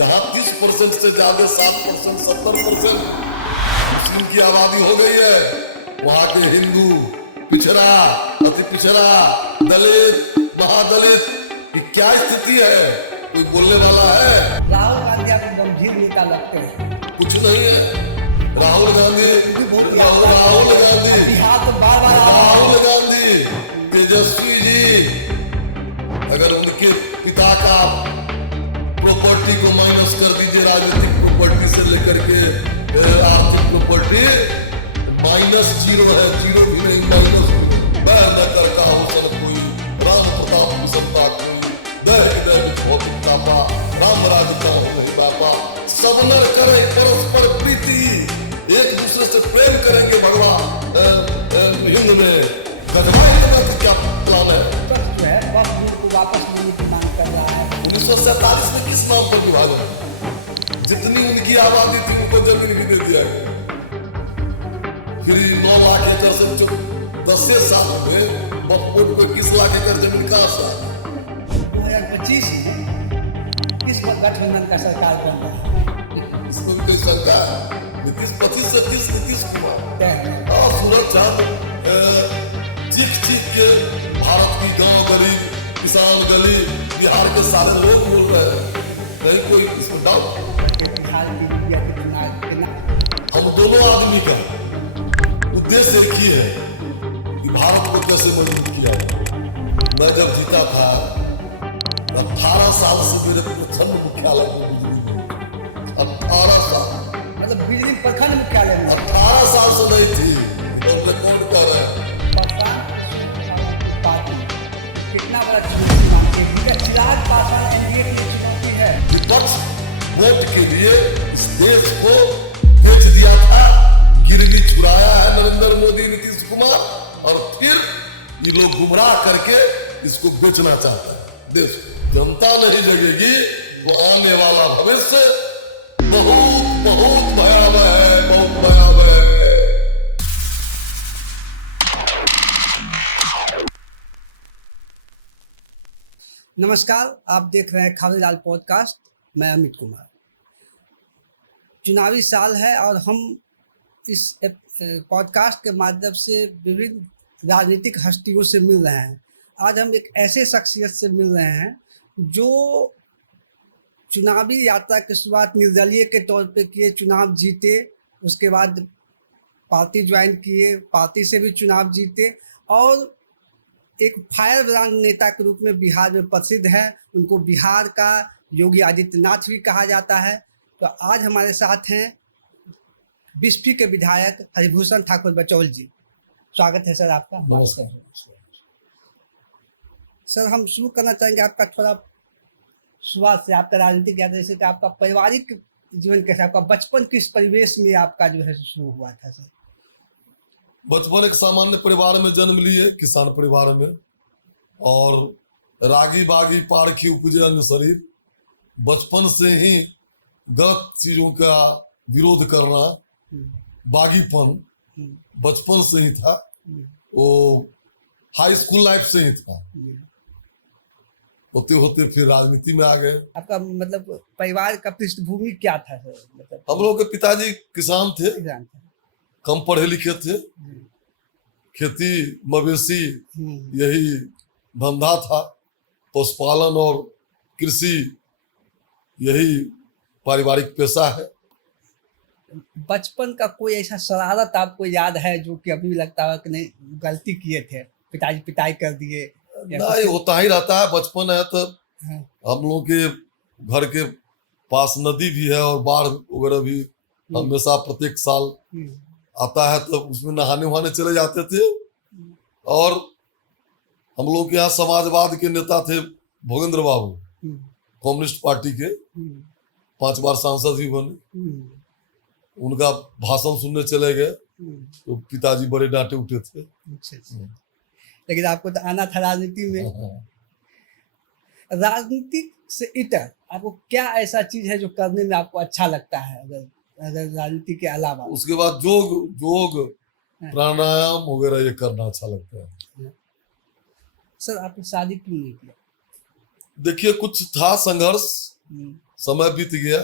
जहां 30% से ज्यादा 7%, 70% मुस्लिम की आबादी हो गई है, वहां के हिंदू, पिछड़ा, अति पिछड़ा, दलित, महादलित की क्या स्थिति है? कोई बोलने वाला है? राहुल गांधी आपको गंभीर नेता लगते हैं? कुछ नहीं है। राहुल गांधी बिहार तो बार बार राहुल गांधी, तेजस्वी जी, अगर उनके पिता का प्रॉपर्टी को माइनस कर दीजिए, राजनीतिक प्रॉपर्टी से लेकर के आर्थिक प्रॉपर्टी, -0 है, 0 भी नहीं, माइनस। मैं न करता हूँ सन कोई, राम प्रताप संता कोई, दैहिक भौतिक तापा, राम राजता नहीं बापा। सब नर करे परस्पर प्रीति, एक दूसरे से प्रेम करेंगे भगवान। हिंद में गठबंधन क्या प्लान है? जो है वक्त को वापस लेने की मांग कर रहा है। 1947 में किस नाम पर विभाजन? जितनी उनकी आबादी थी उनको जमीन भी दे दिया है। फिर 9 लाख एकड़ से 10 साल में बखूर को 21 लाख एकड़ जमीन कहाँ से? 2025 किस गठबंधन का सरकार बन रहा है? इसको भी कोई सरकार 25 से 30 नीतीश कुमार और सूरज चांद चीख के भारत की गांव गरीब, किसान गली, बिहार के सारे लोग बोल रहे हैं, नहीं कोई इसमें डाउट। बिहार की मीडिया के चुनाव हम दोनों आदमी का उद्देश्य एक ही है कि भारत को कैसे मजबूत किया जाए। मैं जब जीता था 18 साल से मेरे प्रखंड मुख्यालय में 18 साल, मतलब बिजली प्रखंड मुख्यालय में 18 साल से नहीं थी। कौन कह रहे हैं? कितना बड़ा चुनौती है? चिराग पासवान एनडीए की चुनौती है। विपक्ष वोट के लिए इस देश को बेच दिया था, गिरवी छुड़ाया है नरेंद्र मोदी, नीतीश कुमार, और फिर ये लोग गुमराह करके इसको बेचना चाहते हैं देश। जनता नहीं जगेगी तो आने वाला भविष्य बहुत बहुत भयावह है, बहुत भयावह है। नमस्कार, आप देख रहे हैं खबरलाल पॉडकास्ट। मैं अमित कुमार। चुनावी साल है और हम इस पॉडकास्ट के माध्यम से विभिन्न राजनीतिक हस्तियों से मिल रहे हैं। आज हम एक ऐसे शख्सियत से मिल रहे हैं जो चुनावी यात्रा की शुरुआत निर्दलीय के तौर पे किए, चुनाव जीते, उसके बाद पार्टी ज्वाइन किए, पार्टी से भी चुनाव जीते और एक फायर ब्रांड नेता के रूप में बिहार में प्रसिद्ध है। उनको बिहार का योगी आदित्यनाथ भी कहा जाता है। तो आज हमारे साथ हैं बिस्फी के विधायक हरिभूषण ठाकुर बचौल जी। स्वागत है सर आपका। नमस्कार सर, हम शुरू करना चाहेंगे आपका थोड़ा शुरुआत से, आपका राजनीतिक यात्रा से, आपका पारिवारिक जीवन कैसा, आपका बचपन किस परिवेश में आपका जो है शुरू हुआ था सर? बचपन एक सामान्य परिवार में जन्म लिए, किसान परिवार में, और रागी बागी पारखी उपजे अंग शरीर। बचपन से ही गलत चीजों का विरोध करना, बागीपन बचपन से ही था। वो हाई स्कूल लाइफ से ही था। होते होते फिर राजनीति में आ गए। आपका मतलब परिवार का पृष्ठभूमि क्या था सर? मतलब हम लोग के पिताजी किसान थे, कम पढ़े लिखे थे, खेती मवेशी यही धंधा था, पशुपालन और कृषि यही पारिवारिक पेशा है। बचपन का कोई ऐसा शरारत आपको याद है जो कि अभी लगता है कि नहीं गलती किए थे, पिताजी पिटाई कर दिए? नहीं, होता ही रहता है, बचपन है तो। हम लोग के घर के पास नदी भी है और बाढ़ वगैरह भी हमेशा प्रत्येक साल आता है, तो उसमें नहाने वहाने चले जाते थे। और हम लोग के यहाँ समाजवाद के नेता थे भोगेंद्र बाबू, कम्युनिस्ट पार्टी के 5 बार सांसद भी बने। उनका भाषण सुनने चले गए तो पिताजी बड़े डांटे उठे थे। लेकिन आपको तो आना था राजनीति में। राजनीति से इतर आपको क्या ऐसा चीज है जो करने में आपको अच्छा लगता है, अगर राजनीति के अलावा? उसके बाद योग प्राणायाम वगैरह ये करना अच्छा लगता है। सर, आपने शादी क्यों नहीं किया? देखिए, कुछ था संघर्ष, समय बीत गया।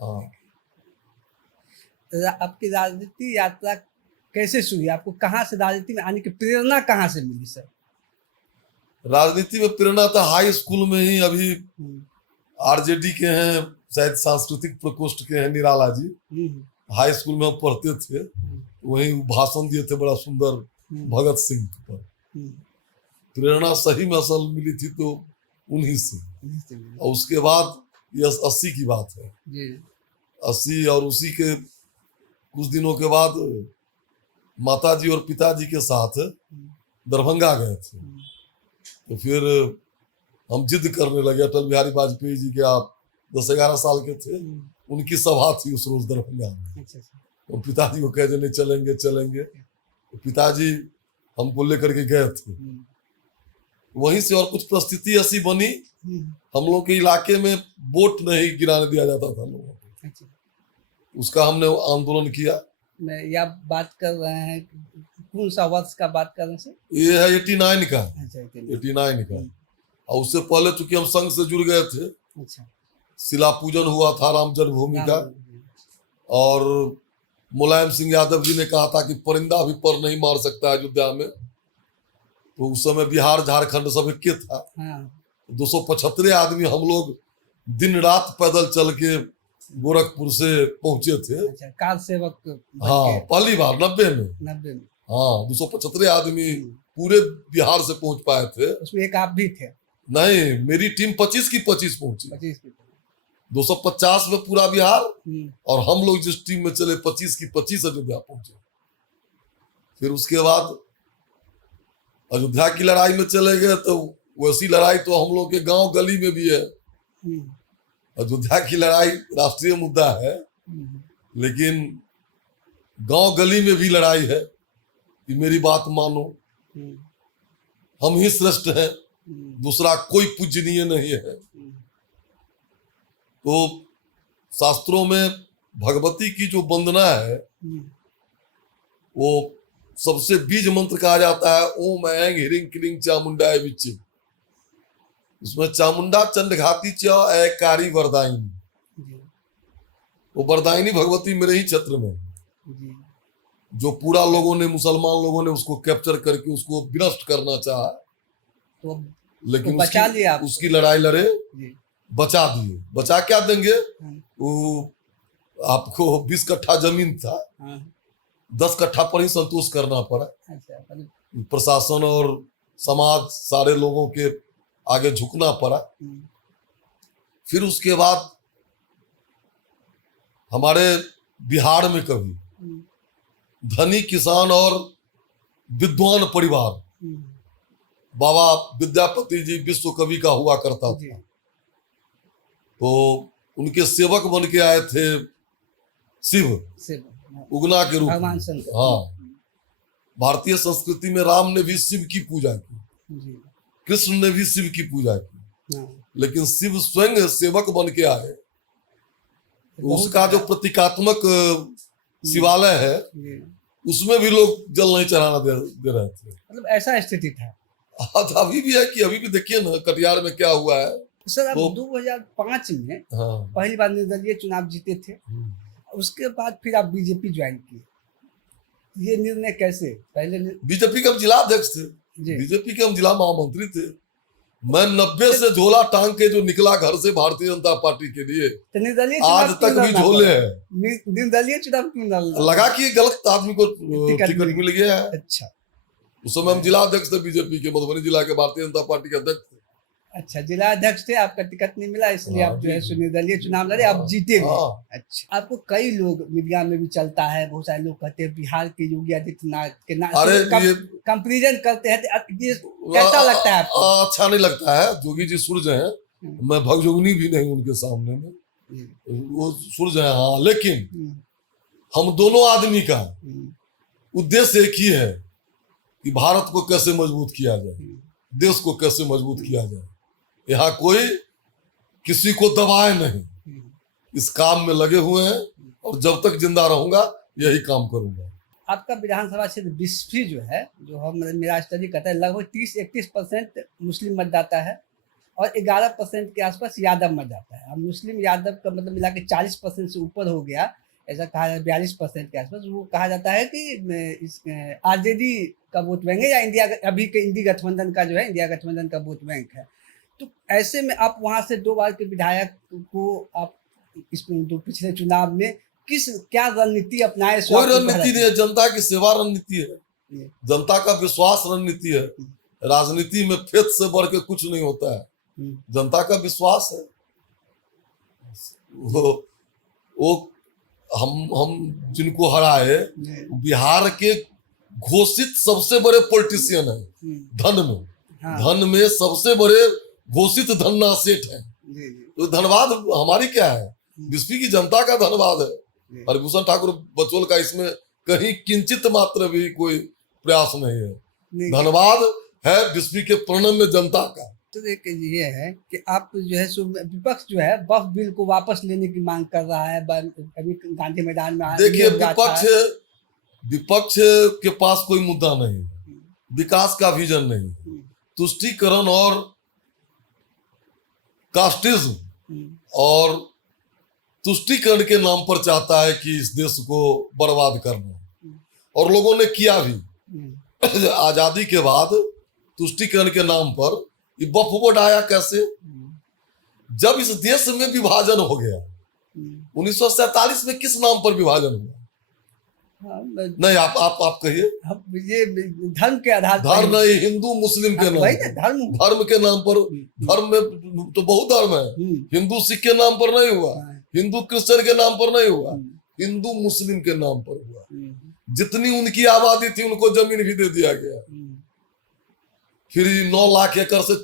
हाँ, आपकी राजनीति यात्रा कैसे शुरू हुई? आपको कहाँ से राजनीति में आने की प्रेरणा कहाँ से मिली सर? राजनीति में प्रेरणा था हाई स्कूल में ही। अभी आरजेडी के हैं, शायद सांस्कृतिक प्रकोष्ठ के हैं निराला जी। हाई स्कूल में हम पढ़ते थे, वहीं भाषण दिए थे बड़ा सुंदर भगत सिंह पर। प्रेरणा सही में असल मिली थी तो उन्हीं से। और उसके बाद ये 80 की बात है, 80, और उसी के कुछ दिनों के बाद माताजी और पिताजी के साथ दरभंगा गए थे। तो फिर हम जिद करने लगे, अटल बिहारी वाजपेयी जी के, आप 10-11 साल के थे, उनकी सभा थी उस रोज दरभंगा में। तो पिताजी को कहे नहीं चलेंगे चलेंगे, तो पिताजी हमको लेकर के गए थे। वहीं से और कुछ परिस्थिति ऐसी बनी, हम लोग के इलाके में वोट नहीं गिराने दिया जाता था लोगों को। उसका हमने आंदोलन किया। मैं या बात कर रहे हैं, कौन सा वर्ष का बात कर रहे हैं सर? ये है 89 का। 89 का। और उससे पहले चूंकि हम संघ से जुड़ गए थे, शिला पूजन हुआ था राम जन्मभूमि का, और मुलायम सिंह यादव जी ने कहा था कि परिंदा भी पर नहीं मार सकता अयोध्या में। तो उस समय बिहार झारखंड सब एक था। 275 आदमी हम लोग दिन रात पैदल चल के गोरखपुर से पहुंचे थे। कार सेवक। हाँ, पहली बार 90 में। हाँ, 275 आदमी पूरे बिहार से पहुंच पाए थे। उसमें एक आप भी थे? नहीं, मेरी टीम 25 की 25 पहुंची। 250 में पूरा बिहार, और हम लोग जिस टीम में चले 25 की 25 अयोध्या पहुंचे। फिर उसके बाद अयोध्या की लड़ाई में चले गए, तो वैसी लड़ाई तो हम लोग के गांव गली में भी है। अयोध्या की लड़ाई राष्ट्रीय मुद्दा है, लेकिन गांव गली में भी लड़ाई है कि मेरी बात मानो, हम ही श्रेष्ठ हैं, दूसरा कोई पूजनीय नहीं है। तो शास्त्रों में भगवती की जो वंदना है, वो सबसे बीज मंत्र कहा जाता है, ओम ऐं ह्रीं क्लीं चामुंडाय विच्चे। उसमें चामुंडा चंडघाती च ऐकारी वरदायिनी। वो वरदायिनी भगवती मेरे ही क्षेत्र में, जो पूरा लोगों ने, मुसलमान लोगों ने उसको कैप्चर करके उसको विनष्ट करना चाहा, लेकिन तो बचा लिया। उसकी लड़ाई लड़े, बचा दिए। बचा क्या देंगे? वो आपको 20 कट्ठा जमीन था, 10 कट्ठा पर ही संतोष करना पड़ा। प्रशासन और समाज सारे लोगों के आगे झुकना पड़ा। फिर उसके बाद हमारे बिहार में कभी धनी किसान और विद्वान परिवार, बाबा विद्यापति जी विश्व कवि का हुआ करता था, तो उनके सेवक बन के आए थे शिव उगना के रूप में। हाँ, भारतीय संस्कृति में राम ने भी शिव की पूजा की, कृष्ण ने भी शिव की पूजा की, लेकिन शिव स्वयं सेवक बन के आए। उसका जो प्रतीकात्मक शिवालय है, उसमें भी लोग जल नहीं चढ़ाना दे रहे थे। मतलब ऐसा स्थिति था। आज अभी भी है कि अभी भी देखिए ना कटिहार में क्या हुआ है। सर, आप 2005 में पहली बार निर्दलीय चुनाव जीते थे, उसके बाद फिर आप बीजेपी ज्वाइन किए। ये निर्णय कैसे? पहले बीजेपी के हम जिला अध्यक्ष थे, बीजेपी के हम जिला महामंत्री थे। मैं 90 से झोला टांग के जो निकला घर से भारतीय जनता पार्टी के लिए, तो निर्दलीय आज तक भी झोले है। निर्दलीय चुनाव क्यों लड़ा? लगा कि गलत आदमी को टिकट मिल गया है। अच्छा, उस समय हम जिला अध्यक्ष थे बीजेपी के, मधुबनी जिला के भारतीय जनता पार्टी के अध्यक्ष थे। अच्छा, जिला अध्यक्ष थे, आपका टिकट नहीं मिला, इसलिए आप जो है निर्दलीय चुनाव लड़े, आप जीते भी। अच्छा, आपको कई लोग मीडिया में भी चलता है, बहुत सारे लोग कहते हैं बिहार के योगी आदित्यनाथ के नाम कंपैरिजन करते हैं, ये कैसा लगता है आपको? अच्छा नहीं लगता है। जोगी जी सूरज हैं, मैं भगजोगनी भी नहीं उनके सामने में, वो सूरज हैं। हाँ, लेकिन हम दोनों आदमी का उद्देश्य एक ही है कि भारत को कैसे मजबूत किया जाए, देश को कैसे मजबूत किया जाए। यहाँ कोई किसी को दबाए नहीं, इस काम में लगे हुए हैं, और जब तक जिंदा रहूंगा यही काम करूंगा। आपका विधानसभा क्षेत्र बिस्फी जो है, जो हम मेरा स्टडी कहता है, लगभग 30-31% मुस्लिम मतदाता है, और 11% के आसपास यादव में जाता है। अब मुस्लिम यादव का मतलब मिला के 40% से ऊपर हो गया, ऐसा कहा जाता है 42% के आसपास। वो कहा जाता है कि इस आरजेडी का वोट बैंक है, या इंडिया अभी के इंडी गठबंधन का जो है, इंडिया गठबंधन का वोट बैंक है। तो ऐसे में आप वहाँ से 2 बार के विधायक को आप इस जो पिछले चुनाव में क्या रणनीति अपनाए? कोई रणनीति नहीं है, जनता की सेवा रणनीति है, जनता का विश्वास रणनीति है। राजनीति में फेथ से बढ़ के कुछ नहीं होता है, जनता का विश्वास है। वो हम जिनको हराए, बिहार के घोषित सबसे बड़े पॉलिटिशियन है धन में। हाँ। धन में सबसे बड़े घोषित धन्ना सेठ है। तो धन्यवाद हमारी क्या है, बीजेपी की जनता का धन्यवाद है। हरिभूषण ठाकुर बचौल का इसमें कहीं किंचित मात्र भी कोई प्रयास नहीं है। धन्यवाद है बीजेपी के प्रणम में जनता का। तो एक ये है कि आप जो है विपक्ष जो है वक्फ बिल को वापस लेने की मांग कर रहा है। अभी गांधी मैदान में देखिए, विपक्ष के पास कोई मुद्दा नहीं, विकास का विजन नहीं, तुष्टीकरण और कास्टिज्म और तुष्टीकरण के नाम पर चाहता है कि इस देश को बर्बाद करना, और लोगों ने किया भी। आजादी के बाद तुष्टीकरण के नाम पर ये वक्फ बोर्ड आया कैसे? जब इस देश में विभाजन हो गया। 1947 में किस नाम पर विभाजन हुआ? नहीं, आप कहिए। ये धर्म के आधार पर, धर्म नहीं, हिंदू मुस्लिम के नाम, धर्म के नाम पर। धर्म में तो बहुत धर्म है, हिंदू सिख के नाम पर नहीं हुआ, हिंदू क्रिश्चियन के नाम पर नहीं हुआ, हिंदू मुस्लिम के नाम पर हुआ। जितनी उनकी आबादी थी उनको जमीन भी दे दिया गया। फिर 9 लाख एकड़ से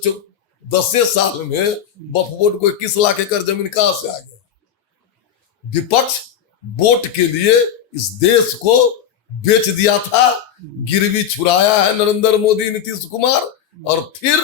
10 साल में वक्फ बोर्ड को 21 लाख एकड़ जमीन कहां से आ गया? विपक्ष वोट के लिए इस देश को बेच दिया था, गिरवी छुड़ाया है नरेंद्र मोदी, नीतीश कुमार, और फिर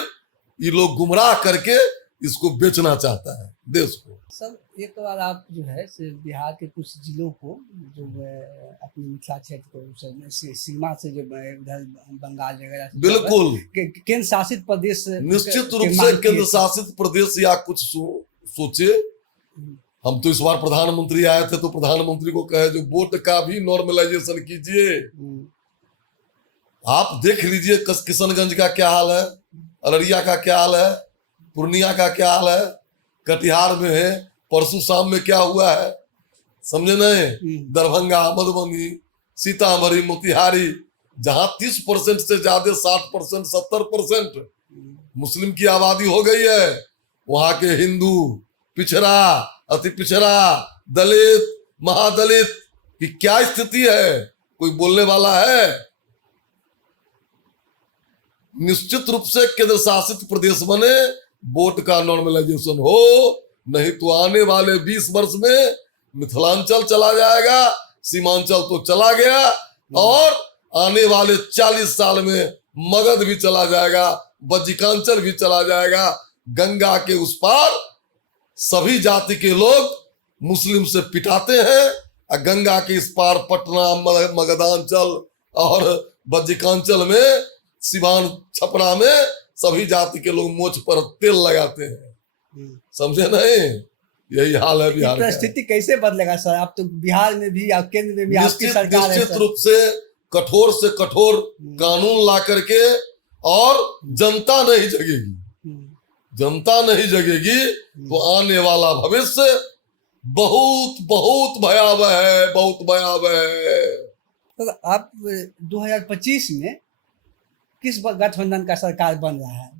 ये लोग गुमराह करके इसको बेचना चाहता है देश को। सर, एक बार आप जो है बिहार के कुछ जिलों को, जो अपने मिथिला क्षेत्र को सीमा से जो उधर बंगाल वगैरह, बिल्कुल केंद्र शासित प्रदेश, निश्चित रूप से केंद्र शासित प्रदेश या कुछ सोचे। हम तो इस बार प्रधानमंत्री आए थे तो प्रधानमंत्री को कहे जो वोट का भी नॉर्मलाइजेशन कीजिए। आप देख लीजिए किशनगंज का क्या हाल है, अररिया का क्या हाल है, पूर्णिया का क्या हाल है, कटिहार में है, परसों शाम में क्या हुआ है, समझे नहीं? दरभंगा, मधुबनी, सीतामढ़ी, मोतिहारी, जहां 30% से ज्यादा 60%, 70% मुस्लिम की आबादी हो गई है, वहां के हिंदू, पिछड़ा, अति पिछड़ा, दलित, महादलित की क्या स्थिति है? कोई बोलने वाला है? निश्चित रूप से केंद्र शासित प्रदेश बने, वोट का नॉर्मलाइजेशन हो, नहीं तो आने वाले 20 वर्ष में मिथिलांचल चला जाएगा, सीमांचल तो चला गया, और आने वाले 40 साल में मगध भी चला जाएगा, बज्जिकांचल भी चला जाएगा। गंगा के उस पार सभी जाति के लोग मुस्लिम से पिटाते हैं, और गंगा के इस पार पटना, मगधांचल और बज्जिकांचल में, सिवान, छपरा में सभी जाति के लोग मोछ पर तेल लगाते हैं। समझे नहीं? यही हाल है बिहार का। स्थिति कैसे बदलेगा सर? आप तो बिहार में भी, आप केंद्र में भी आपकी सरकार है। निश्चित रूप से कठोर से कठोर कानून ला करके, और जनता नहीं जगेगी, जनता नहीं जगेगी तो आने वाला भविष्य बहुत बहुत भयावह है, बहुत भयावह है। तो आप 2025 में किस गठबंधन का सरकार बन रहा है?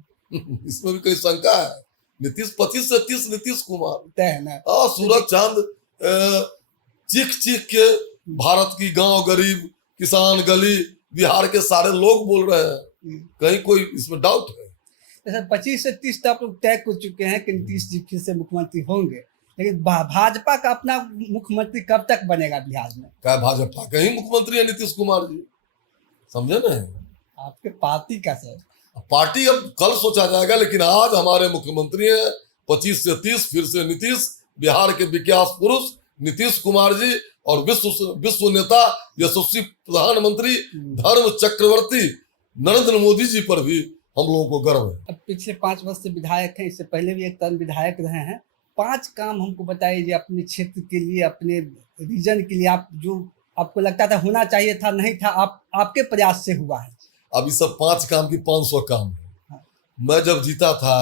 इसमें भी कोई शंका है? नीतीश 25 से 30 नीतीश कुमार तय है ना? सूरज चांद चीख चीख के भारत की गांव, गरीब, किसान, गली, बिहार के सारे लोग बोल रहे हैं, कहीं कोई इसमें डाउट है? 25 से 30 तक लोग तय कर चुके हैं कि नीतीश जी फिर से मुख्यमंत्री होंगे, लेकिन भाजपा का अपना मुख्यमंत्री कब तक बनेगा बिहार में? क्या भाजपा का ही मुख्यमंत्री है नीतीश कुमार जी, समझे नहीं? आपके पार्टी का सर? पार्टी अब कल सोचा जाएगा, लेकिन आज हमारे मुख्यमंत्री हैं 25 से 30 फिर से नीतीश, बिहार के विकास पुरुष नीतीश कुमार जी, और विश्व नेता, यशस्वी प्रधानमंत्री, धर्म चक्रवर्ती नरेंद्र मोदी जी पर भी हम लोगों को गर्व है। अब पिछले 5 वर्ष से विधायक हैं, इससे पहले भी एक टर्म विधायक रहे हैं। 5 काम हमको बताइए अपने क्षेत्र के लिए, अपने रीजन के लिए, आप जो आपको लगता था होना चाहिए था, नहीं था, आपके प्रयास से हुआ है। अभी सब 5 काम की 500 काम है। हाँ। मैं जब जीता था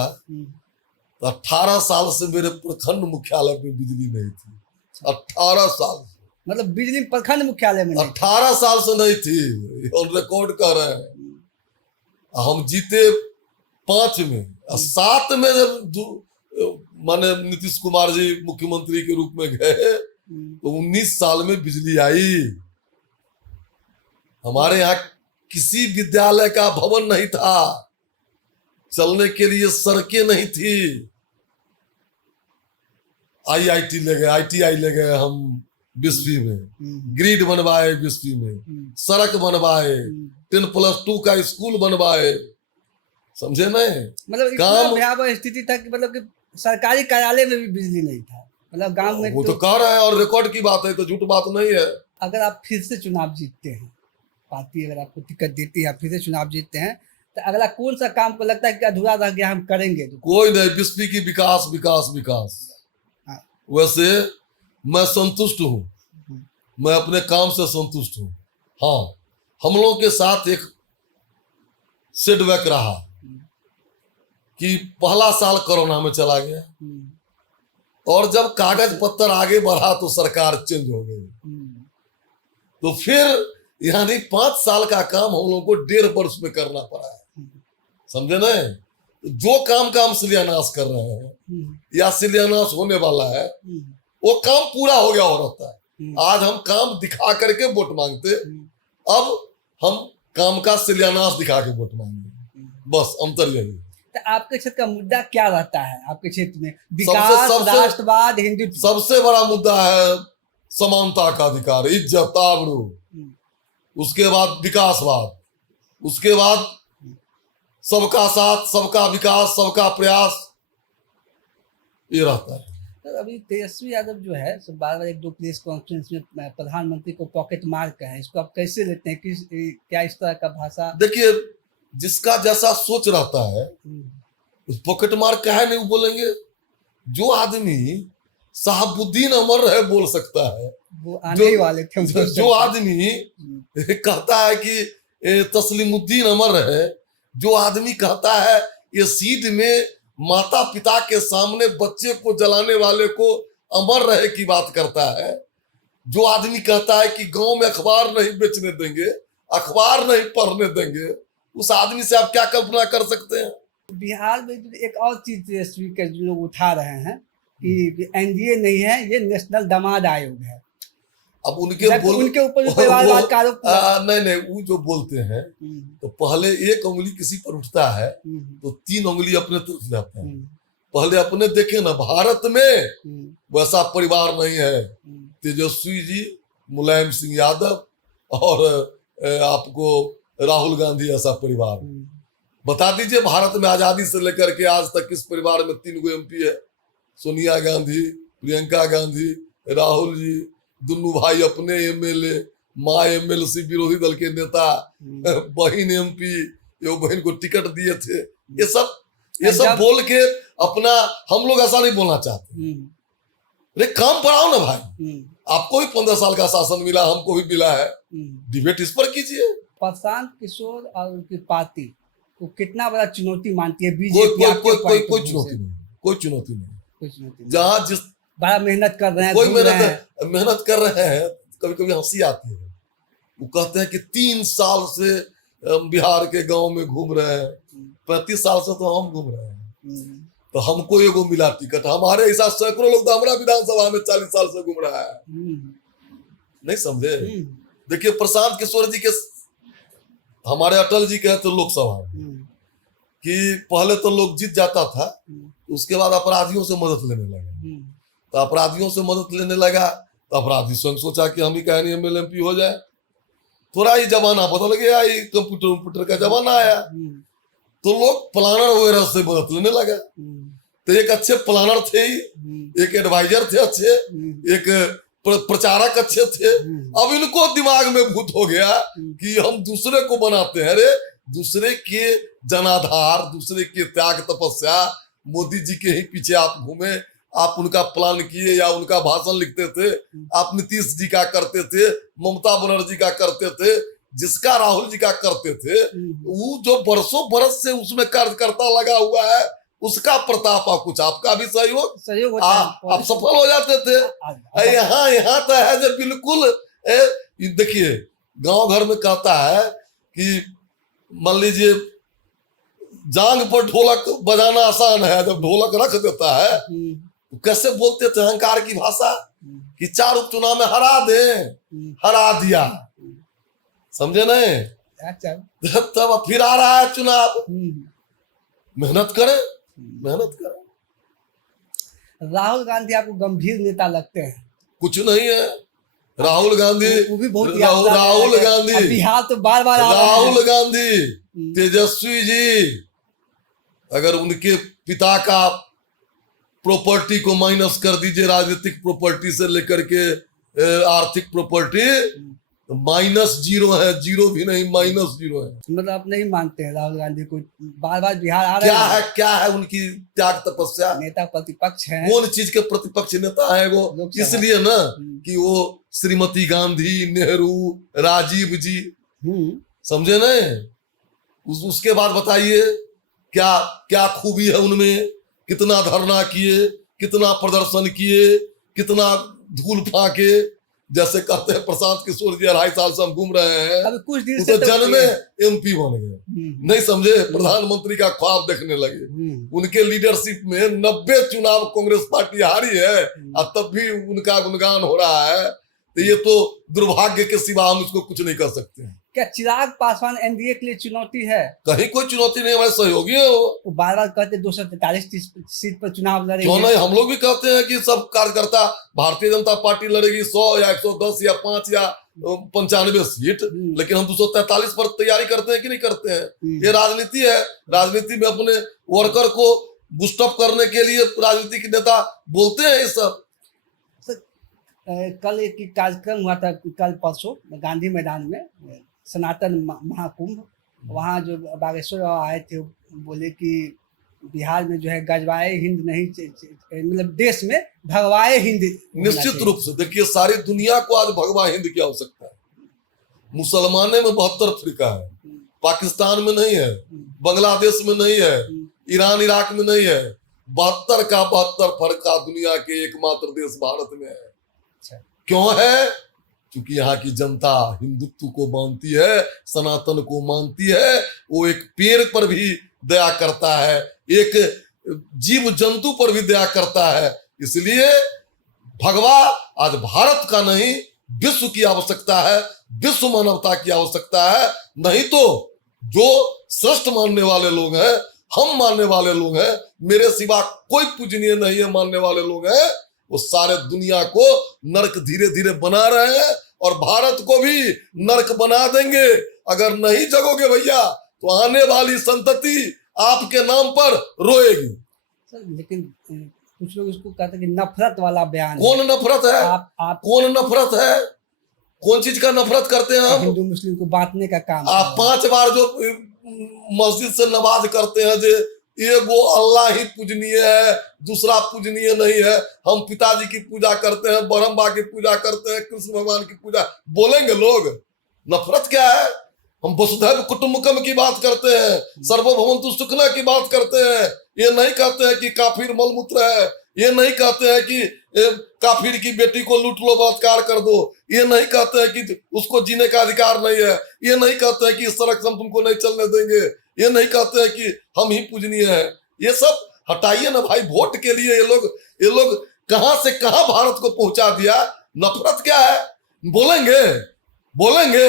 तो 18 साल से मेरे प्रखंड मुख्यालय में बिजली नहीं थी। 18 साल से, मतलब बिजली प्रखंड मुख्यालय में नहीं? 18 साल से नहीं थी, और रिकॉर्ड कर रहे हैं। हम जीते 5 में, 7 में जब माने नीतीश कुमार जी मुख्यमंत्री के रूप में गए तो 19 साल में बिजली आई। हमारे यहाँ किसी विद्यालय का भवन नहीं था, चलने के लिए सड़कें नहीं थी। IIT ले गए, ITI ले गए हम 20वीं में, ग्रिड बनवाए 20वीं में, सड़क बनवाए, 10+2 का स्कूल बनवाए, समझे नहीं? मतलब इतना भयावह स्थिति था कि मतलब कि सरकारी कार्यालय में भी बिजली नहीं था, मतलब गांव में। वो तो कह रहे हैं, और रिकॉर्ड की बात है, तो झूठ बात नहीं है। अगर आप फिर से चुनाव जीतते हैं, पार्टी अगर आपको टिकट देती है, आप फिर से चुनाव जीतते हैं, तो अगला कौन सा काम को लगता है कि अधूरा रह गया, हम करेंगे? कोई नहीं, बिस्फी की विकास विकास विकास। हाँ। वैसे मैं संतुष्ट हूँ, मैं अपने काम से संतुष्ट हूँ। हाँ, हम लोगों के साथ एक सेटबैक रहा कि पहला साल कोरोना में चला गया, और जब कागज पत्तर आगे बढ़ा तो सरकार चेंज हो गई। तो फिर यानी 5 साल का काम हम लोगों को 1.5 वर्ष में करना पड़ा है, समझे नहीं? जो काम का हम शिलान्यास कर रहे हैं या शिलान्यास होने वाला है, वो काम पूरा हो गया हो रहता है। आज हम काम दिखा करके वोट मांगते, अब हम काम का शिलान्यास दिखा के वोट मांगेंगे, बस अंतर यही। तो आपके क्षेत्र का मुद्दा क्या रहता है आपके क्षेत्र में? विकास, राष्ट्रवाद, हिंदुत्व? सबसे बड़ा मुद्दा है समानता का अधिकार, इज्जत, आबरू। उसके बाद विकासवाद, उसके बाद सबका साथ, सबका विकास, सबका प्रयास, ये रहता है। तो अभी तेजस्वी यादव जो है सब बार बार 1-2 प्रेस कॉन्फ्रेंस में प्रधानमंत्री को पॉकेट मार का है, इसको आप कैसे लेते हैं? क्या इस तरह का भाषा? देखिए, जिसका जैसा सोच रहता है उस पॉकेट मार काहे नहीं बोलेंगे। जो आदमी साहबुद्दीन अमर रहे बोल सकता है, वो आने ही वाले थे। जो आदमी कहता है कि तस्लीमुद्दीन अमर रहे, जो आदमी कहता है ये सीध में माता पिता के सामने बच्चे को जलाने वाले को अमर रहे की बात करता है, जो आदमी कहता है कि गांव में अखबार नहीं बेचने देंगे, अखबार नहीं पढ़ने देंगे, उस आदमी से आप क्या कल्पना कर सकते हैं? बिहार में एक और चीज तेजस्वी के लोग उठा रहे हैं कि NDA नहीं है, ये नेशनल दामाद आयोग है। अब उनके ऊपर परिवारवाद का आरोप नहीं, वो जो बोलते हैं तो पहले एक उंगली किसी पर उठता है तो 3 उंगली अपने तरफ जाते हैं। पहले अपने देखे ना, भारत में वैसा परिवार नहीं है। तेजस्वी जी, मुलायम सिंह यादव और आपको राहुल गांधी ऐसा परिवार। बता दीजिए, भारत में आजादी से लेकर के आज तक किस परिवार में 3 गो MP है? सोनिया गांधी, प्रियंका गांधी, राहुल जी, दोनों भाई अपने MLA, माँ MLC, विरोधी दल के नेता, बहन MP, ये बहन को टिकट दिए थे। ये सब बोल के अपना, हम लोग ऐसा नहीं बोलना चाहते। अरे काम बढ़ाओ ना भाई, आपको भी 15 साल का शासन मिला, हमको भी मिला है, डिबेट इस पर कीजिए। प्रशांत किशोर और उनकी पार्टी को कितना बड़ा चुनौती मानती है बीजेपी? कोई चुनौती नहीं। जहाँ जिस बड़ा मेहनत कर रहे हैं, कोई मेहनत कर रहे हैं, कभी कभी हंसी आती है। वो कहते हैं कि 3 साल से बिहार के गांव में घूम रहे हैं, 35 साल से तो हम घूम रहे हैं, तो हमको एगो मिला टिकट। हमारे हिसाब से सैकड़ों लोग तो हमारा विधानसभा में 40 साल से घूम रहा है, नहीं समझे? देखिए, प्रशांत किशोर जी के, हमारे अटल जी कहे तो लोकसभा कि पहले तो लोग जीत जाता था, उसके बाद अपराधियों से मदद लेने लगा। तो अपराधियों से मदद लेने लगा तो अपराधी स्वयं सोचा कि हम ही कहीं MLA MP हो जाए। थोड़ा ही जमाना बदल गया, ये कंप्यूटर का जमाना आया, तो लोग प्लानर वगैरह से मदद लेने लगा। तो एक अच्छे प्लानर थे, एक एडवाइजर थे अच्छे, एक प्रचारक अच्छे थे। अब इनको दिमाग में भूत हो गया कि हम दूसरे को बनाते हैं। अरे दूसरे के जनाधार, दूसरे के त्याग तपस्या, मोदी जी के ही पीछे आप घूमे, आप उनका प्लान किए या उनका भाषण लिखते थे, आप नीतीश जी का करते थे, ममता बनर्जी का करते थे, जिसका राहुल जी का करते थे, वो जो बरसों बरस से उसमें कार्यकर्ता लगा हुआ है, उसका प्रताप और कुछ आपका भी सहयोग होता है, आप सफल हो जाते थे। यहाँ तो है जो बिल्कुल देखिए, गांव घर में कहता है कि मान लीजिए जांग पर ढोलक बजाना आसान है, जब ढोलक रख देता है तो कैसे बोलते थे अहंकार की भाषा कि 4 उपचुनाव में हरा दे, हरा दिया, समझे नहीं? तब फिर आ रहा है चुनाव, मेहनत करें, मेहनत करें। राहुल गांधी आपको गंभीर नेता लगते हैं? कुछ नहीं है, राहुल गांधी, वो भी बहुत राहुल गांधी, बिहार तो बार बार राहुल गांधी, तेजस्वी जी, अगर उनके पिता का प्रॉपर्टी को माइनस कर दीजिए, राजनीतिक प्रॉपर्टी से लेकर के आर्थिक प्रॉपर्टी, तो -0 है, 0 भी नहीं, -0 है। मतलब आप नहीं मानते हैं राहुल गांधी को? बार बार बिहार आ रहे हैं। क्या है उनकी त्याग तपस्या? नेता प्रतिपक्ष है। कौन चीज के प्रतिपक्ष नेता है वो? इसलिए ना कि वो श्रीमती गांधी, नेहरू, राजीव जी, समझे नहीं? उसके बाद बताइए क्या क्या खूबी है उनमें? कितना धरना किए, कितना प्रदर्शन किए, कितना धूल फाके, जैसे कहते हैं प्रशांत किशोर जी 2.5 साल से हम घूम रहे हैं, अभी कुछ दिन से तो जन में MP बन गए, नहीं समझे? प्रधानमंत्री का ख्वाब देखने लगे। उनके लीडरशिप में 90 चुनाव कांग्रेस पार्टी हारी है और तब भी उनका गुणगान हो रहा है, तो ये तो दुर्भाग्य के सिवा हम इसको कुछ नहीं कर सकते हैं। क्या चिराग पासवान NDA के लिए चुनौती है? कहीं कोई चुनौती नहीं, हमारे सहयोगी है वो। बार बार कहते 243 सीट पर चुनाव लड़ेंगे। क्यों नहीं? हम लोग भी कहते हैं कि सब कार्यकर्ता, भारतीय जनता पार्टी लड़ेगी 100 या 110 या 5 या 95 सीट, लेकिन हम 243 पर तैयारी करते हैं कि नहीं करते हैं? ये राजनीति है। राजनीति में अपने वर्कर को बूस्टअप करने के लिए राजनीतिक नेता बोलते हैं ये सब। कल एक कार्यक्रम हुआ था, कल परसों गांधी मैदान में, सनातन महाकुंभ, वहाँ जो बागेश्वर आए थे बोले कि बिहार में जो है गजवाए हिंद नहीं, मतलब देश में भगवाए हिंद। निश्चित रूप से देखिए, सारी दुनिया को आज भगवा हिंद की आवश्यकता है। मुसलमाने में 72 फिरका है, पाकिस्तान में नहीं है, बांग्लादेश में नहीं है, ईरान इराक में नहीं है, 72 का 72 फरका दुनिया के एकमात्र देश भारत में है। क्यों है? क्योंकि यहाँ की जनता हिंदुत्व को मानती है, सनातन को मानती है, वो एक पेड़ पर भी दया करता है, एक जीव जंतु पर भी दया करता है। इसलिए भगवा आज भारत का नहीं, विश्व की आवश्यकता है, विश्व मानवता की आवश्यकता है। नहीं तो जो श्रेष्ठ मानने वाले लोग हैं, हम मानने वाले लोग हैं, मेरे सिवा कोई पूजनीय नहीं है मानने वाले लोग हैं, वो सारे दुनिया को नरक धीरे धीरे बना रहे हैं और भारत को भी नरक बना देंगे। अगर नहीं जगोगे भैया तो आने वाली संतति आपके नाम पर रोएगी। लेकिन कुछ लोग इसको कहते हैं कि नफरत वाला बयान। कौन नफरत है? आप कौन नफरत है? कौन चीज का नफरत करते हैं हम? हिंदू मुस्लिम को बांटने का काम। आप 5 बार जो मस्जिद से नमाज करते हैं, जो एगो अल्लाह ही पूजनीय है, दूसरा पूजनीय नहीं है। हम पिताजी की पूजा करते हैं, ब्रह्मा की पूजा करते हैं, कृष्ण भगवान की पूजा, बोलेंगे लोग नफरत क्या है? हम वसुधैव कुटुंबकम की बात करते हैं, सर्वभवन्तु सुखिनः की बात करते हैं। ये नहीं कहते हैं कि काफिर मलमूत्र है, ये नहीं कहते हैं कि काफिर की बेटी को लूट लो, बलात्कार कर दो, ये नहीं कहते हैं कि उसको जीने का अधिकार नहीं है, ये नहीं कहते हैं कि इस सड़क से हम तुमको नहीं चलने देंगे, ये नहीं कहते हैं कि हम ही पूजनीय हैं। ये सब हटाइए ना भाई। वोट के लिए ये लोग कहां से कहां भारत को पहुंचा दिया। नफरत क्या है? बोलेंगे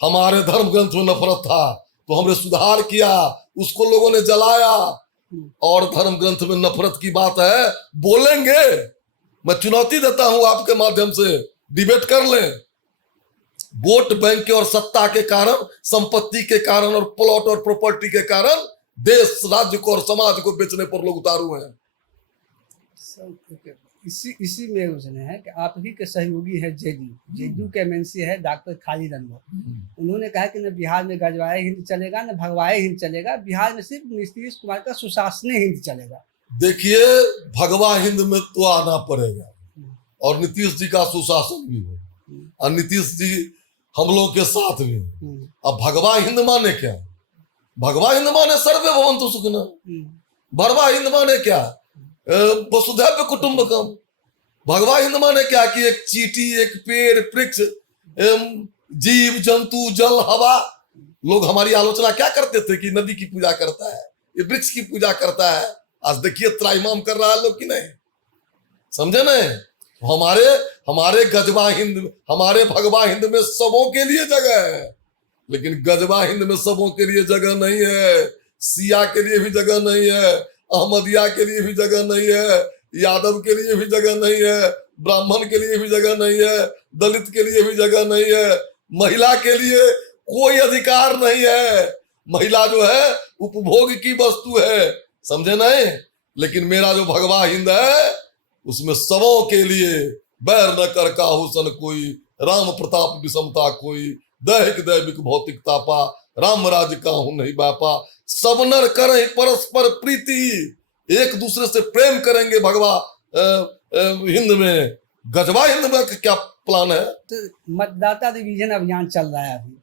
हमारे धर्म ग्रंथ में नफरत था तो हमने सुधार किया, उसको लोगों ने जलाया, और धर्म ग्रंथ में नफरत की बात है, बोलेंगे। मैं चुनौती देता हूं आपके माध्यम से, डिबेट कर लें। वोट बैंक के और सत्ता के कारण, संपत्ति के कारण और प्लॉट और प्रॉपर्टी के कारण देश, राज्य को और समाज को बेचने पर लोग उतारू हैं। इसी में उसने है कि आप ही के सहयोगी है जेडीयू के एमएनसी है डॉक्टर खालिद अनवर। उन्होंने कहा कि न बिहार में गजवाए हिंद चलेगा न भगवाए हिंद चलेगा, बिहार में सिर्फ नीतीश कुमार का सुशासनीय हिंद चलेगा। देखिए, भगवा हिंद में तो आना पड़ेगा और नीतीश जी का सुशासन भी हो और नीतीश जी हम लोग के साथ भी हो। अब भगवा हिंद माने क्या? भगवा हिंद माने सर्वे भवन्तु सुखिनः। भगवा हिंद माने क्या? वसुधैव कुटुंबकम। भगवा हिंद माने क्या कि एक चींटी, एक पेड़, वृक्ष, जीव जंतु, जल, हवा। लोग हमारी आलोचना क्या करते थे कि नदी की पूजा करता है, ये वृक्ष की पूजा करता है। आज देखिए त्राहिमाम कर रहा है लोग कि नहीं, समझे नहीं? हमारे गजवा हिंद, हमारे भगवा हिंद में सबों के लिए जगह है, लेकिन गजवा हिंद में सबों के लिए जगह नहीं है। सिया के लिए भी जगह नहीं है, अहमदिया के लिए भी जगह नहीं है, यादव के लिए भी जगह नहीं है, ब्राह्मण के लिए भी जगह नहीं है, दलित के लिए भी जगह नहीं है, महिला के लिए कोई अधिकार नहीं है। महिला जो है उपभोग की वस्तु है, समझे नहीं? लेकिन मेरा जो भगवा हिंद है उसमें सबों के लिए बैर न कर काहू सन कोई, राम प्रताप विषमता कोई, दैहिक दैविक भौतिक तापा, राम राज काहू नहीं बापा। सब नर करें परस्पर प्रीति, एक दूसरे से प्रेम करेंगे भगवा हिंद में। गजवा हिंद में क्या प्लान है? तो मतदाता रिवीजन अभियान चल रहा है अभी,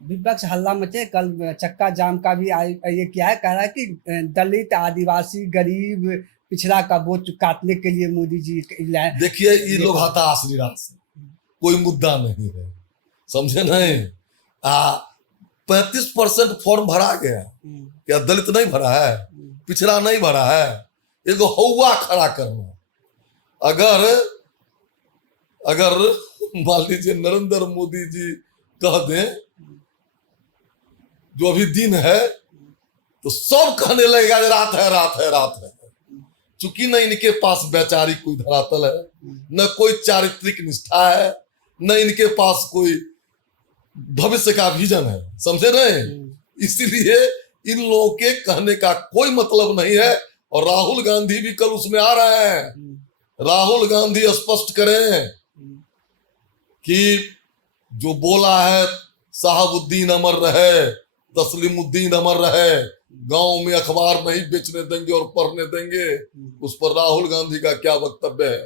विपक्ष हल्ला मचे। कल चक्का जाम का भी ये क्या है, कह रहा है कि दलित, आदिवासी, गरीब, पिछड़ा का बोझ काटने के लिए मोदी जी। देखिए ये लोग हताश निराश, कोई मुद्दा नहीं है, समझे नहीं? 35% फॉर्म भरा गया, क्या दलित नहीं भरा है, पिछड़ा नहीं भरा है? एगो हौवा खड़ा करना। अगर मान लीजिए नरेंद्र मोदी जी कह दें जो अभी दिन है, तो सब कहने लगेगा रात है, रात है, रात है। चूंकि न इनके पास वैचारिक कोई धरातल है, न कोई चारित्रिक निष्ठा है, न इनके पास कोई भविष्य का विजन है, समझे नहीं? इसलिए इन लोगों के कहने का कोई मतलब नहीं है। और राहुल गांधी भी कल उसमें आ रहे हैं। राहुल गांधी स्पष्ट करें कि जो बोला है साहबुद्दीन अमर रहे, तस्लीमुद्दीन अमर रहे, गांव में अखबार नहीं बेचने देंगे और पढ़ने देंगे। उस पर राहुल गांधी का क्या वक्तव्य है,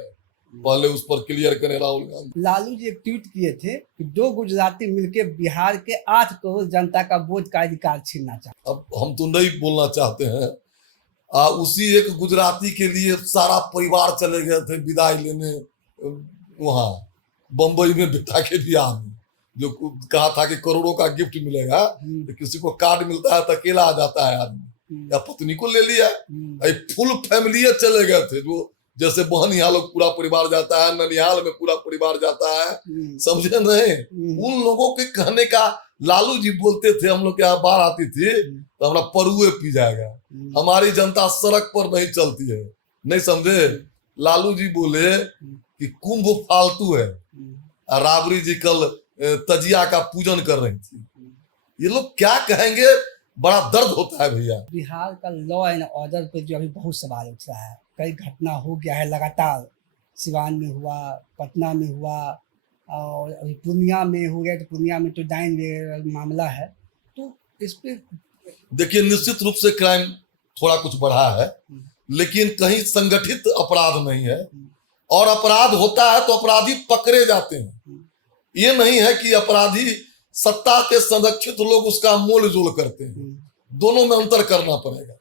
पहले उस पर क्लियर करें राहुल गांधी। लालू जी एक ट्वीट किए थे कि 2 गुजराती मिलकर बिहार के 8 करोड़ जनता का वोट का अधिकार छीनना चाहते। अब हम तो नहीं बोलना चाहते हैं। उसी एक गुजराती के लिए सारा परिवार चले गए थे विदाई लेने वहां बंबई में बेटा के बियाह में, जो कहा था कि करोड़ों का गिफ्ट मिलेगा, तो किसी को कार्ड मिलता है तो अकेला आ जाता है आदमी, या पत्नी को ले लिया। फुल फैमिली चले गए थे, जो जैसे बहनिया लोग पूरा परिवार जाता है, ननिहाल में पूरा परिवार जाता है, समझे नहीं? उन लोगों के कहने का लालू जी बोलते थे, हम लोग के यहाँ बाढ़ आती थी तो हमारा परुए पी जाएगा, हमारी जनता सड़क पर नहीं चलती है, नहीं समझे? लालू जी बोले कि कुंभ फालतू है। राबड़ी जी कल तजिया का पूजन कर रही थी। ये लोग क्या कहेंगे, बड़ा दर्द होता है भैया। बिहार का लॉ एंड ऑर्डर पे जो अभी बहुत सवाल उठ रहा है, कई घटना हो गया है लगातार, सिवान में हुआ, पटना में हुआ और अभी पूर्णिया में हो गया, तो पूर्णिया में तो डाइन मामला है। तो इस पे देखिए निश्चित रूप से क्राइम थोड़ा कुछ बढ़ा है, लेकिन कहीं संगठित अपराध नहीं है, और अपराध होता है तो अपराधी पकड़े जाते हैं। ये नहीं है कि अपराधी सत्ता के संरक्षित लोग उसका मोल जोल करते हैं, दोनों में अंतर करना पड़ेगा,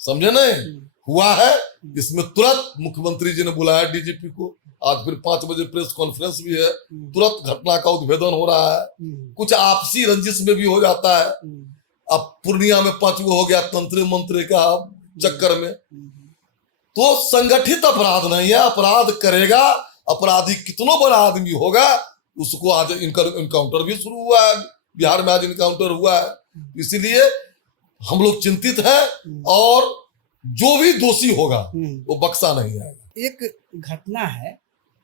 समझे नहीं? हुआ है, इसमें तुरंत मुख्यमंत्री जी ने बुलाया डीजीपी को, आज फिर 5 बजे प्रेस कॉन्फ्रेंस भी है, तुरंत घटना का उद्भेदन हो रहा है। कुछ आपसी रंजिश में भी हो जाता है। अब पूर्णिया में 5 हो गया तंत्र मंत्र का चक्कर में, तो संगठित अपराध नहीं है। अपराध करेगा अपराधी कितना बड़ा आदमी होगा, उसको आज इनकाउंटर भी शुरू हुआ है, बिहार में आज इनकाउंटर हुआ है। इसीलिए हम लोग चिंतित हैं, और जो भी दोषी होगा वो बख्शा नहीं जाएगा। एक घटना है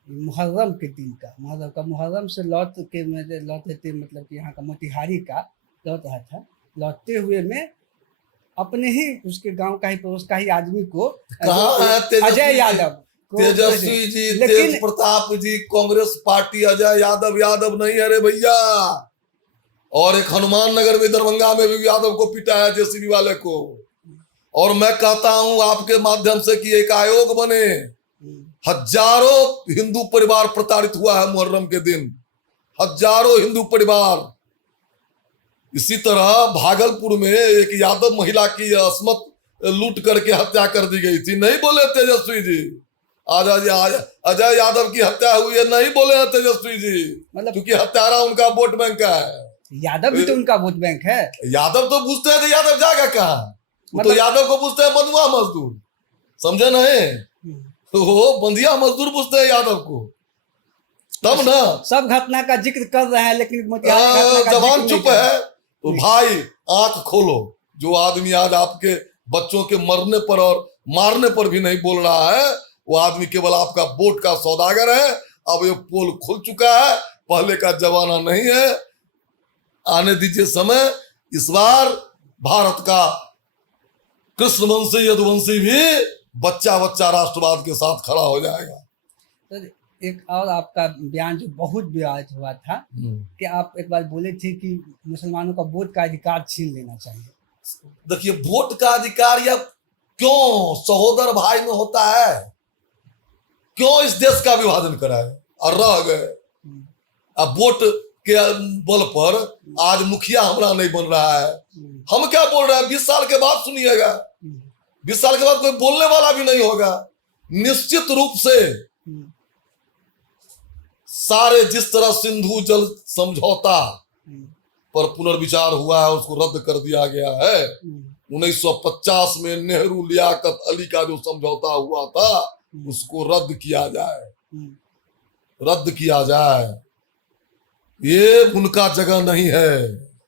मुहर्रम के दिन का, मुहर्रम से लौटते थे, मतलब कि यहाँ का मोतिहारी का लौट रहा था, लौटते हुए में अपने ही उसके गांव का ही पड़ोस का ही आदमी को, अजय यादव, तेजस्वी जी, तेज लेकिन प्रताप जी, कांग्रेस पार्टी, अजय यादव यादव नहीं है रे भैया। और एक हनुमान नगर में, दरभंगा में भी यादव को पिटा है, जेसीबी वाले को। और मैं कहता हूं आपके माध्यम से कि एक आयोग बने। हजारों हिंदू परिवार प्रताड़ित हुआ है मुहर्रम के दिन, हजारों हिंदू परिवार। इसी तरह भागलपुर में एक यादव महिला की अस्मत लूट करके हत्या कर दी गई थी, नहीं बोले तेजस्वी जी। आज अजय यादव की हत्या हुई है, नहीं बोले हैं तेजस्वी जी, मतलब क्योंकि हत्यारा उनका वोट बैंक का है। यादव भी तो उनका वोट बैंक है। यादव तो पूछते हैं कि यादव जाएगा कहाँ, वो तो मतलब यादव को पूछते हैं बंधुआ मजदूर, समझे नहीं? तो वो बंधिया मजदूर पूछते हैं यादव को, तब ना। सब घटना का जिक्र कर रहे हैं, लेकिन मोतिहारी घटना का जवान जिक्र चुप नहीं कर रहे। है तो भाई आंख खोलो। जो आदमी आज आपके बच्चों के मरने पर और मारने पर भी नहीं बोल रहा है, वो आदमी केवल आपका वोट का सौदागर है। अब ये पोल खुल चुका है, पहले का जमाना नहीं है। आने दीजिए समय। इस बार भारत का कृष्णवंशी यदुवंशी भी बच्चा बच्चा राष्ट्रवाद के साथ खड़ा हो जाएगा। तो एक और आपका बयान जो बहुत विवादित हुआ था कि आप एक बार बोले थे कि मुसलमानों का वोट का अधिकार छीन लेना चाहिए। देखिए, वोट का अधिकार या क्यों सहोदर भाई में होता है, क्यों इस देश का विभाजन कराए और रह गए। अब वोट के बल पर आज मुखिया हमारा नहीं बन रहा है। हम क्या बोल रहे हैं, 20 साल के बाद सुनिएगा, 20 साल के बाद कोई बोलने वाला भी नहीं होगा। निश्चित रूप से सारे जिस तरह सिंधु जल समझौता पर पुनर्विचार हुआ है, उसको रद्द कर दिया गया है। 1950 में नेहरू लियाकत अली का जो समझौता हुआ था, उसको रद्द किया जाए, रद्द किया जाए। ये उनका जगह नहीं है।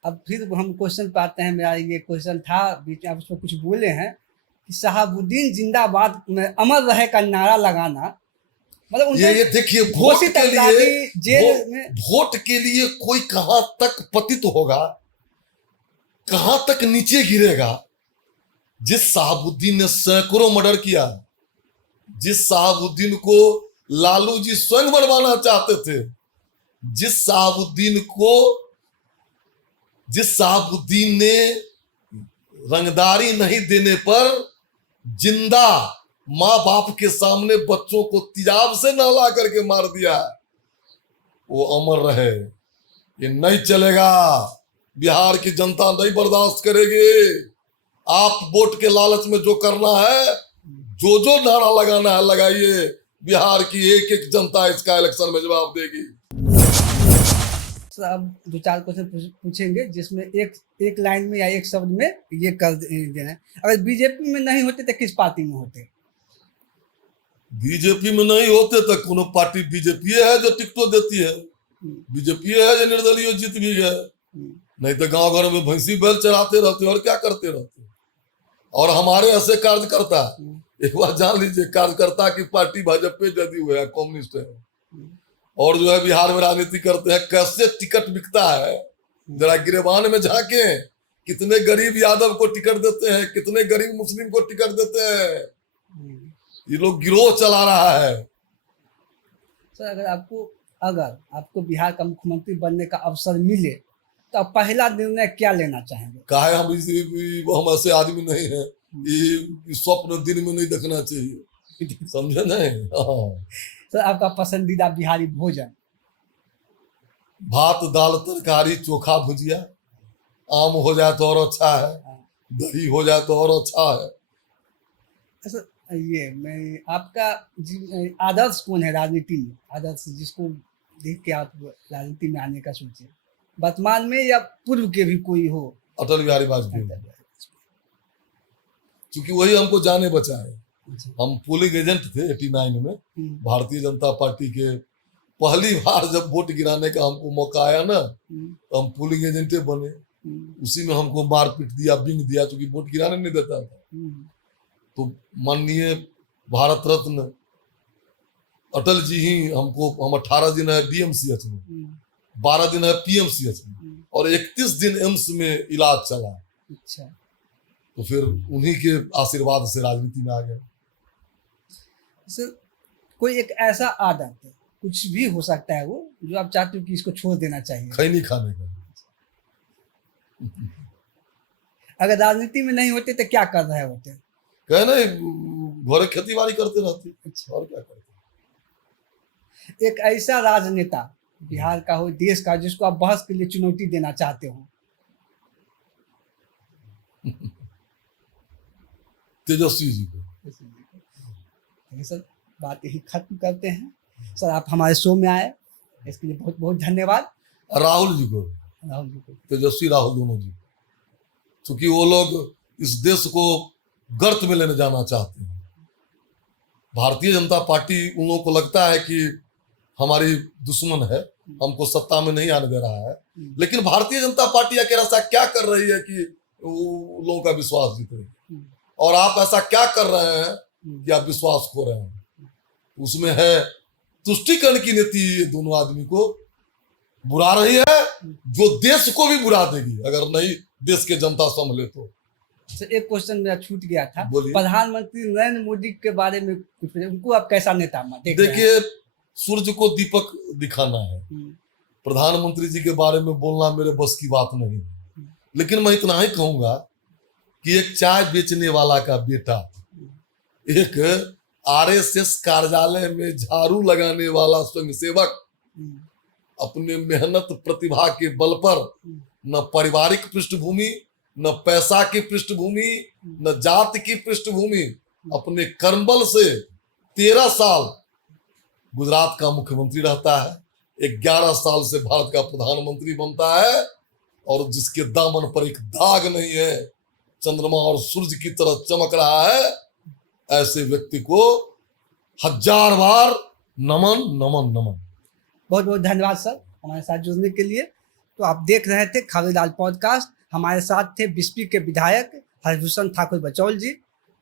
अब फिर हम क्वेश्चन पे आते हैं। मेरा ये क्वेश्चन था, बीच में आप उसमें कुछ बोले हैं कि शहाबुद्दीन जिंदाबाद में अमर रहे का नारा लगाना, मतलब ये देखिए, वोट के लिए, वोट के लिए कोई कहां तक पतित होगा, कहां तक नीचे गिरेगा। जिस शहाबुद्दीन ने सैकड़ों मर्डर किया, जिस शहाबुद्दीन को लालू जी स्वयं बनवाना चाहते थे, जिस शहाबुद्दीन ने रंगदारी नहीं देने पर जिंदा माँ बाप के सामने बच्चों को तेजाब से नहला करके मार दिया, वो अमर रहे। ये नहीं चलेगा, बिहार की जनता नहीं बर्दाश्त करेगी। आप वोट के लालच में जो करना है, जो जो नारा लगाना है लगाइए, बिहार की एक एक जनता इसका इलेक्शन में जवाब देगी। अब 2-4 क्वेश्चन पूछेंगे जिसमें एक लाइन में या एक शब्द में ये कर देना है। अगर बीजेपी में नहीं होते तो किस पार्टी में होते? बीजेपी में नहीं होते तो कोनो पार्टी बीजेपी है जो टिकटों देती है, बीजेपी है जो निर्दलीय जीत भी गए, नहीं तो गांव घर में भैंसी बैल चराते रहते और क्या करते रहते। और हमारे ऐसे कार्यकर्ता, एक बार जान लीजिए, कार्यकर्ता की पार्टी भाजपा जदी हुआ है, कम्युनिस्ट है, और जो है बिहार में राजनीति करते हैं। कैसे टिकट बिकता है, जरा गिरेबान में झांके, कितने गरीब यादव को टिकट देते हैं, कितने गरीब मुस्लिम को टिकट देते हैं। ये लोग गिरोह चला रहा है। सर, अगर आपको बिहार का मुख्यमंत्री बनने का अवसर मिले तो आप पहला निर्णय क्या लेना चाहेंगे? काहे हम ऐसे आदमी नहीं है, ये स्वप्न दिन में नहीं देखना चाहिए, समझे नहीं? सर, आपका पसंदीदा बिहारी भोजन? भात दाल तरकारी चोखा भुजिया, आम हो जाए तो और अच्छा है, दही हो जाए तो और अच्छा है। सर, ये मैं आपका आदर्श कौन है राजनीति में? आदर्श जिसको देख के आप राजनीति में आने का सोचे, वर्तमान में या पूर्व के भी कोई हो? अटल बिहारी वाजपेयी, क्योंकि वही हमको जाने बचाए। हम पोलिंग एजेंट थे 89 में भारतीय जनता पार्टी के। पहली बार जब वोट गिराने का हमको मौका आया ना, तो हम पोलिंग एजेंटे बने। उसी में हमको मारपीट दिया, बिंग दिया, क्योंकि वोट गिराने नहीं देता था। तो माननीय भारत रत्न अटल जी ही हमको, हम 18 दिन है DMCH में, 12 दिन है PMCH में, और 31 दिन एम्स में इलाज चला। अच्छा, तो फिर उन्हीं के आशीर्वाद से राजनीति में आ गए। सर, कोई एक ऐसा आदत, कुछ भी हो सकता है वो, जो आप चाहते हो कि इसको छोड़ देना चाहिए? खैनी खाने का। अगर राजनीति में नहीं होते तो क्या कर रहे होते? कहे ना, घोड़े खेती बाड़ी करते रहते। अच्छा। और क्या करते? एक ऐसा राजनेता बिहार का हो, देश का, जिसको आप बहस के लिए चुनौती देना चाहते हो? तेजस्वी जी को। ये सर, बात यही खत्म करते हैं। सर, आप हमारे शो में आए, इसके लिए बहुत बहुत धन्यवाद। राहुल जी को, राहुल जी को। तेजस्वी राहुल दोनों जी, क्योंकि वो लोग इस देश को गर्त में लेने जाना चाहते हैं। भारतीय जनता पार्टी उन लोगों को लगता है कि हमारी दुश्मन है, हमको सत्ता में नहीं आने दे रहा है, लेकिन भारतीय जनता पार्टी आखिर ऐसा क्या कर रही है कि वो लोगों का विश्वास जीत रही है? और आप ऐसा क्या कर रहे हैं कि आप विश्वास खो रहे हैं? उसमें है तुष्टीकरण की नीति। ये दोनों आदमी को बुरा रही है, जो देश को भी बुरा देगी अगर नहीं देश के जनता संभले तो। एक क्वेश्चन मेरा छूट गया था। बोलिए। प्रधानमंत्री नरेंद्र मोदी के बारे में कुछ, उनको आप कैसा नेता देखते हैं? देखिए, सूर्य को दीपक दिखाना है। प्रधानमंत्री जी के बारे में बोलना मेरे बस की बात नहीं है, लेकिन मैं इतना ही कहूंगा कि एक चाय बेचने वाला का बेटा, एक आरएसएस कार्यालय में झाड़ू लगाने वाला स्वयंसेवक, अपने मेहनत प्रतिभा के बल पर न पारिवारिक पृष्ठभूमि, न पैसा की पृष्ठभूमि, न जाति की पृष्ठभूमि, अपने कर्मबल से 13 साल गुजरात का मुख्यमंत्री रहता है, 11 साल से भारत का प्रधानमंत्री बनता है, और जिसके दामन पर एक दाग नहीं है, चंद्रमा और सूरज की तरह चमक रहा है, ऐसे व्यक्ति को 1000 बार नमन नमन नमन। बहुत बहुत धन्यवाद सर हमारे साथ जुड़ने के लिए। तो आप देख रहे थे खबरदार पॉडकास्ट। हमारे साथ थे बिस्पी के विधायक हरभूषण ठाकुर बचौल जी,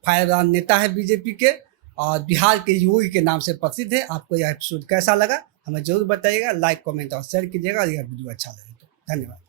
फायरब्रांड नेता है बीजेपी के, और बिहार के योगी के नाम से प्रसिद्ध है। आपको यह एपिसोड कैसा लगा हमें जरूर बताइएगा, लाइक कमेंट और शेयर कीजिएगा। यह वीडियो अच्छा लगे तो धन्यवाद।